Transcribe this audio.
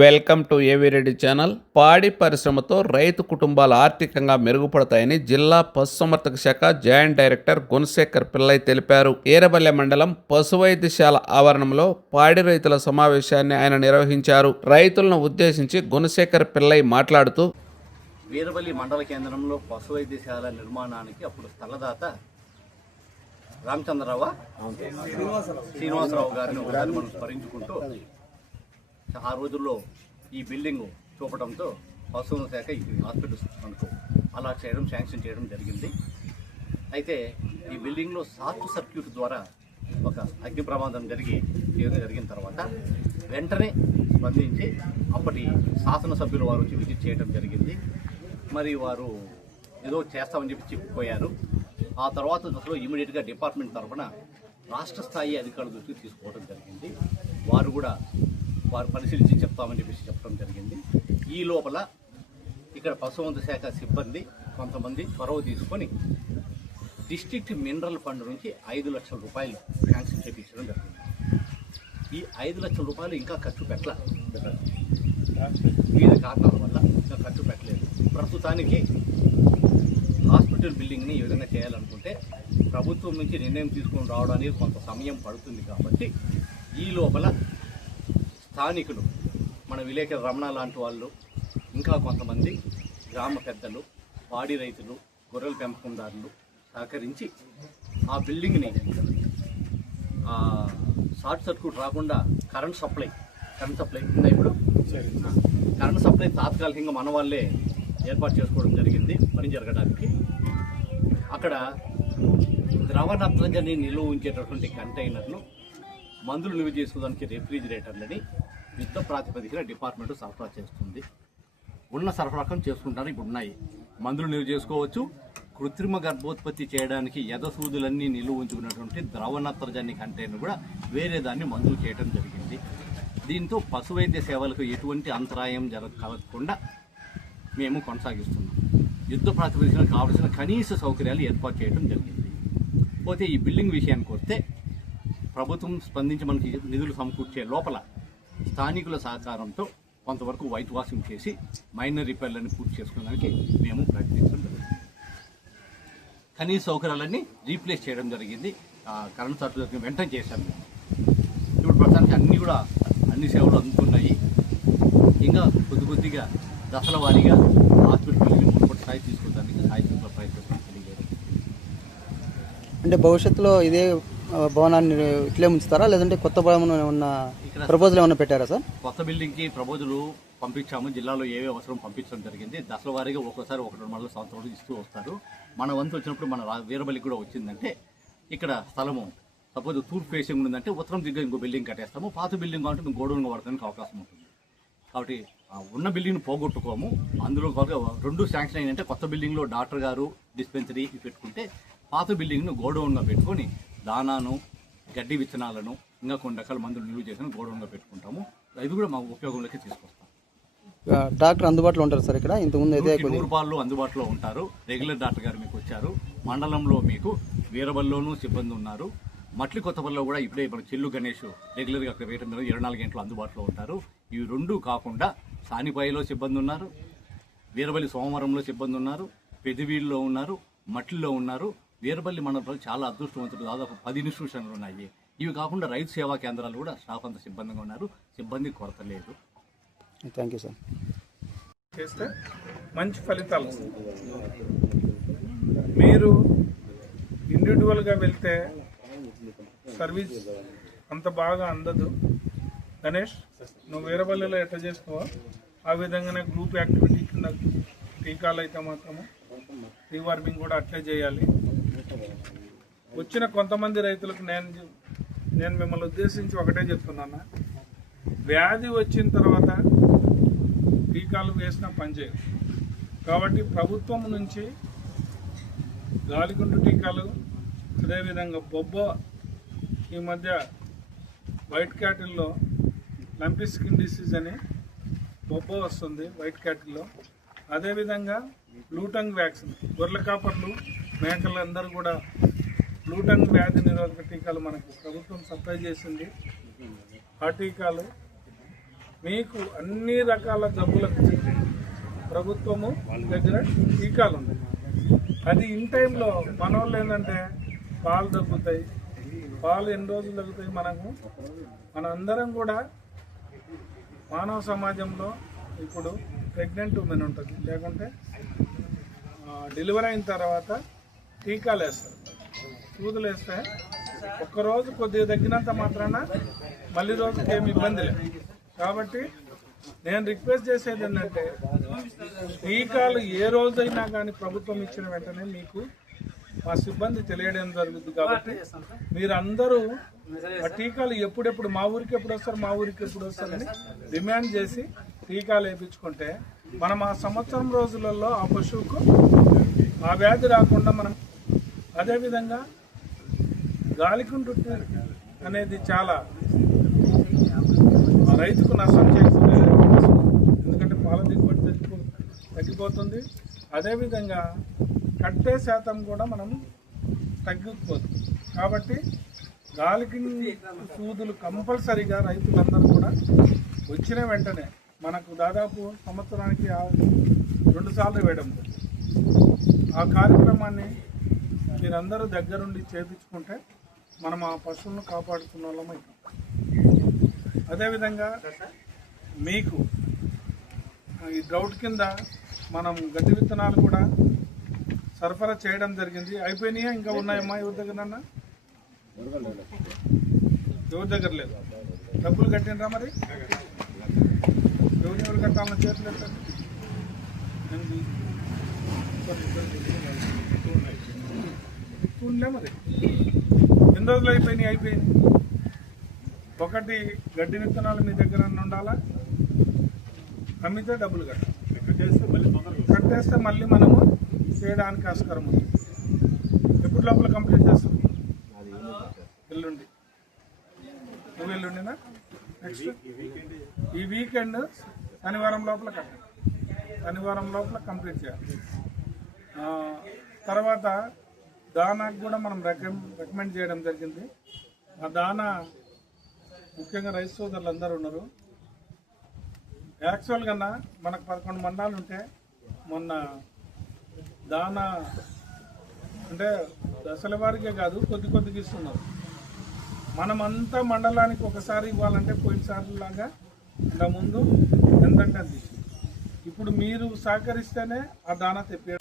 Welcome to AV Reddy channel. పాడి పరిశ్రమతో రైతు కుటుంబాలు ఆర్థికంగా మెరుగుపడతాయని జిల్లా పశుసంవర్ధక శాఖ జాయింట్ డైరెక్టర్ గుణశేఖర్ పిల్లై తెలిపారు. ఏరబల్లె మండలం పశువైద్యశాల ఆవరణంలో పాడి రైతుల సమావేశాన్ని ఆయన నిర్వహించారు. రైతులను ఉద్దేశించి గుణశేఖర్ పిల్లై మాట్లాడుతూ వీరబల్లి మండల కేంద్రంలో పశు వైద్యశాల నిర్మాణానికి అప్పుడు స్థలదాత రామచంద్రరావు శ్రీనివాసరావు గారిని మనం స్మరించుకుంటూ ఆ రోజుల్లో ఈ బిల్డింగ్ చూపడంతో పశువుల శాఖ ఈ హాస్పిటల్స్ మనకు అలా చేయడం శాంక్షన్ చేయడం జరిగింది. అయితే ఈ బిల్డింగ్లో షార్ట్ సర్క్యూట్ ద్వారా ఒక అగ్ని ప్రమాదం జరిగి తీవ్రంగా జరిగిన తర్వాత వెంటనే స్పందించి అప్పటి శాసనసభ్యులు వారు వచ్చి విజిట్ చేయడం జరిగింది. మరి వారు ఏదో చేస్తామని చెప్పి చెప్పిపోయారు. ఆ తర్వాత దశలో ఇమీడియట్గా డిపార్ట్మెంట్ తరఫున రాష్ట్ర స్థాయి అధికారుల దృష్టికి తీసుకోవడం జరిగింది. వారు కూడా వారు పరిశీలించి చెప్తామని చెప్పేసి చెప్పడం జరిగింది. ఈ లోపల ఇక్కడ పశువంత శాఖ సిబ్బంది కొంతమంది చొరవ తీసుకొని డిస్ట్రిక్ట్ మినరల్ ఫండ్ నుంచి ఐదు లక్షల రూపాయలు శాంక్షన్ చేపించడం జరిగింది. ఈ ఐదు లక్షల రూపాయలు ఇంకా ఖర్చు పెట్టల? వివిధ కారణాల వల్ల ఇంకా ఖర్చు పెట్టలేదు. ప్రస్తుతానికి హాస్పిటల్ బిల్డింగ్ని ఏ విధంగా చేయాలనుకుంటే ప్రభుత్వం నుంచి నిర్ణయం తీసుకొని రావడానికి కొంత సమయం పడుతుంది కాబట్టి ఈ లోపల స్థానికులు మన విలేకరి రమణ లాంటి వాళ్ళు ఇంకా కొంతమంది గ్రామ పెద్దలు పాడి రైతులు గొర్రెల పెంపకందారులు సహకరించి ఆ బిల్డింగ్ని షార్ట్ సర్క్యూట్ రాకుండా కరెంట్ సప్లై కరెంట్ సప్లై ఉందా ఇప్పుడు? కరెంట్ సప్లై తాత్కాలికంగా మన వాళ్ళే ఏర్పాటు చేసుకోవడం జరిగింది పని జరగడానికి. అక్కడ ద్రవ నత్రజని నిల్వ ఉంచేటటువంటి కంటైనర్ను మందులు నిల్వ చేసుకోవడానికి రెఫ్రిజిరేటర్లని యుద్ధ ప్రాతిపదికన డిపార్ట్మెంట్ సరఫరా చేస్తుంది. ఉన్న సరఫరాకం చేసుకుంటారు ఇప్పుడు ఉన్నాయి. మందులు నిల్వ చేసుకోవచ్చు. కృత్రిమ గర్భోత్పత్తి చేయడానికి యథసూదులన్నీ నిలువ ఉంచుకున్నటువంటి ద్రవ నత్రజని కంటైనర్ కూడా వేరే దాన్ని మందులు చేయడం జరిగింది. దీంతో పశు వైద్య సేవలకు ఎటువంటి అంతరాయం జరగ కలగకుండా మేము కొనసాగిస్తున్నాం. యుద్ధ ప్రాతిపదికన కావలసిన కనీస సౌకర్యాలు ఏర్పాటు చేయడం జరిగింది. పోతే ఈ బిల్డింగ్ విషయానికి వస్తే ప్రభుత్వం స్పందించి మనకి నిధులు సమకూర్చే లోపల స్థానికుల సహకారంతో కొంతవరకు వైట్ వాషింగ్ చేసి మైనర్ రిపేర్లను పూర్తి చేసుకోవడానికి మేము ప్రయత్నించడం జరిగింది. కనీస సౌకర్యాలన్నీ రీప్లేస్ చేయడం జరిగింది. కరెంట్ సర్టిఫికేట్ వెంటనే చేశాము. ఇప్పుడు ప్రస్తుతానికి అన్నీ కూడా అన్ని సేవలు అందుతున్నాయి. ఇంకా కొద్ది కొద్దిగా దశల వారీగా హాస్పిటల్ని మునుపటి స్థాయి తీసుకోవడానికి సాయశక్తుల ప్రయత్నం అంటే భవిష్యత్తులో ఇదే భవనాన్ని ఇట్లే ఉంచుతారా లేదంటే కొత్త భవనం ఏమన్నా ప్రపోజల్ ఏమన్నా పెట్టారా సార్? కొత్త బిల్డింగ్కి ప్రపోజలు పంపించాము. జిల్లాలో ఏవే అవసరం పంపించడం జరిగింది. దశల వారీగా ఒక్కోసారి ఒక రెండు మండల సంవత్సరాలు ఇస్తూ వస్తారు. మన వంతు వచ్చినప్పుడు మన వీరబలికి కూడా వచ్చిందంటే ఇక్కడ స్థలము సపోజ్ తూర్పు ఫేసింగ్ ఉందంటే ఉత్తరం దిగ్గ ఇంకో బిల్డింగ్ కట్టేస్తాము. పాత బిల్డింగ్ కాబట్టి మేము గోడౌన్ వాడడానికి అవకాశం ఉంటుంది. కాబట్టి ఉన్న బిల్డింగ్ను పోగొట్టుకోము. అందులో రెండు శాంక్షన్ అయినంటే కొత్త బిల్డింగ్లో డాక్టర్ గారు డిస్పెన్సరీ పెట్టుకుంటే పాత బిల్డింగ్ను గోడౌన్గా పెట్టుకొని దానాను గడ్డి విత్తనాలను ఇంకా కొన్ని రకాల మందులు నిలువ చేసిన గోడౌన్గా పెట్టుకుంటాము. అవి కూడా మా ఉపయోగంలోకి తీసుకొస్తాం. డాక్టర్ అందుబాటులో ఉంటారు సార్ ఇక్కడ? ఇంతకుముందు అయితే నూటికి నూరు పాలు అందుబాటులో ఉంటారు. రెగ్యులర్ డాక్టర్ గారు మీకు వచ్చారు. మండలంలో మీకు వీరబల్లోనూ సిబ్బంది ఉన్నారు. మట్లి కొత్తపల్లిలో కూడా ఇప్పుడే మన చెల్లు గణేష్ రెగ్యులర్గా అక్కడ వేయడం జరిగింది. ఇరవై నాలుగు గంటలు అందుబాటులో ఉంటారు. ఇవి రెండు కాకుండా సానిపాయిలో సిబ్బంది ఉన్నారు. వీరబల్లి సోమవారంలో సిబ్బంది ఉన్నారు. పెదివీళ్ళలో ఉన్నారు. మట్లిలో ఉన్నారు. వీరబల్లి మండలంలో చాలా అదృష్టవంతులు. దాదాపు పది ఇన్స్టిట్యూషన్లు ఉన్నాయి. ఇవి కాకుండా రైతు సేవా కేంద్రాలు కూడా స్టాఫ్ అంతా సిబ్బందిగా ఉన్నారు. సిబ్బంది కొరత లేదు. థ్యాంక్ యూ సార్ చేస్తే మంచి ఫలితాలు మీరు ఇండివిజువల్గా వెళ్తే సర్వీస్ అంత బాగా అందదు. గణేష్ నువ్వు వీరపల్లిలో ఎట్లా చేసుకోవా ఆ విధంగానే గ్రూప్ యాక్టివిటీ కింద టీకాలు అయితే మాత్రము రీవార్మింగ్ కూడా అట్లే చేయాలి. వచ్చిన కొంతమంది రైతులకు నేను నేను మిమ్మల్ని ఉద్దేశించి ఒకటే చెప్తున్నాను. వ్యాధి వచ్చిన తర్వాత టీకాలు వేసినా పనిచేయవు కాబట్టి ప్రభుత్వం నుంచి గాలిగుండు టీకాలు అదేవిధంగా బొబ్బ ఈ మధ్య వైట్ క్యాటిల్లో లంపి స్కిన్ డిసీజ్ అని బొబ్బ వస్తుంది వైట్ క్యాటిల్లో. అదేవిధంగా లూటంగ్ వ్యాక్సిన్ గొర్రెల కాపర్లు మేకలు అందరూ కూడా గ్లూటన్ వ్యాధి నిరోధక టీకాలు మనకు ప్రభుత్వం సప్లై చేసింది. ఆ టీకాలు మీకు అన్ని రకాల జబ్బులకు ప్రభుత్వము దగ్గర టీకాలు ఉన్నాయి అది ఇన్ టైంలో మన వాళ్ళు ఏంటంటే పాలు తగ్గుతాయి. పాలు ఎన్ని రోజులు తగ్గుతాయి మనకు మనందరం కూడా మానవ సమాజంలో ఇప్పుడు ప్రెగ్నెంట్ ఉమెన్ ఉంటుంది. లేకుంటే డెలివరీ అయిన తర్వాత టీకాలు వేస్తారు. సూదులు వేస్తే ఒక్కరోజు కొద్దిగా తగ్గినంత మాత్రాన మళ్ళీ రోజుకి ఏమి ఇబ్బంది లేదు. కాబట్టి నేను రిక్వెస్ట్ చేసేది ఏంటంటే టీకాలు ఏ రోజైనా కానీ ప్రభుత్వం ఇచ్చిన వెంటనే మీకు మా సిబ్బంది తెలియడం జరుగుతుంది కాబట్టి మీరందరూ ఆ టీకాలు ఎప్పుడెప్పుడు మా ఊరికి ఎప్పుడు వస్తారు మా ఊరికి ఎప్పుడు వస్తారని డిమాండ్ చేసి టీకాలు వేయించుకుంటే మనం ఆ సంవత్సరం రోజులలో ఆ పశువుకు ఆ వ్యాధి రాకుండా మనం అదేవిధంగా గాలికుంటు అనేది చాలా రైతుకు నష్టం చేస్తుంది. ఎందుకంటే పాల దిగుబడి తగ్గిపో తగ్గిపోతుంది. అదేవిధంగా కట్టే శాతం కూడా మనం తగ్గిపోతుంది కాబట్టి గాలికి సూదులు కంపల్సరీగా రైతులందరూ కూడా వచ్చిన వెంటనే మనకు దాదాపు సంవత్సరానికి రెండు సార్లు వేయడం ఆ కార్యక్రమాన్ని మీరందరూ దగ్గరుండి చేపించుకుంటే మనం ఆ పశువులను కాపాడుతున్న వాళ్ళం అదేవిధంగా మీకు ఈ డ్రౌట్ కింద మనం గడ్డి విత్తనాలు కూడా సరఫరా చేయడం జరిగింది. అయిపోయినాయా? ఇంకా ఉన్నాయమ్మా ఎవరి దగ్గర ఎవరి దగ్గర లేదు. డబ్బులు కట్టినరా మరి? ఎవరు ఎవరు కట్టాలన్న చేతులు ఎత్తండి. చూడలే మరి. ఎన్ని రోజులు అయిపోయినాయి? అయిపోయింది ఒకటి గడ్డి విత్తనాలు మీ దగ్గర ఉండాలా? అమ్మితే డబ్బులు కట్టాలి కట్టేస్తే మళ్ళీ మనము చేయడానికి ఆస్కారం ఉంది. ఎప్పుడు లోపల కంప్లీట్ చేస్తాం? ఎల్లుండి. నువ్వు ఎల్లుండినా? నెక్స్ట్? ఈ వీకెండ్ శనివారం లోపల కట్టాలి శనివారం లోపల కంప్లీట్ చేయాలి. తర్వాత దానాకు కూడా మనం రికమెండ్ చేయడం జరిగింది. ఆ దానా ముఖ్యంగా రైతు సోదరులు అందరూ ఉన్నారు. యాక్చువల్ కన్నా మనకు పదకొండు మండలాలు ఉంటే మొన్న దానా అంటే దశల వారికే కాదు కొద్ది కొద్దిగా ఇస్తున్నారు. మనమంతా మండలానికి ఒకసారి ఇవ్వాలంటే పోయినసారి లాగా ఇంకా ముందు ఎంతంటే అది ఇప్పుడు మీరు సహకరిస్తేనే ఆ దానా తెప్పి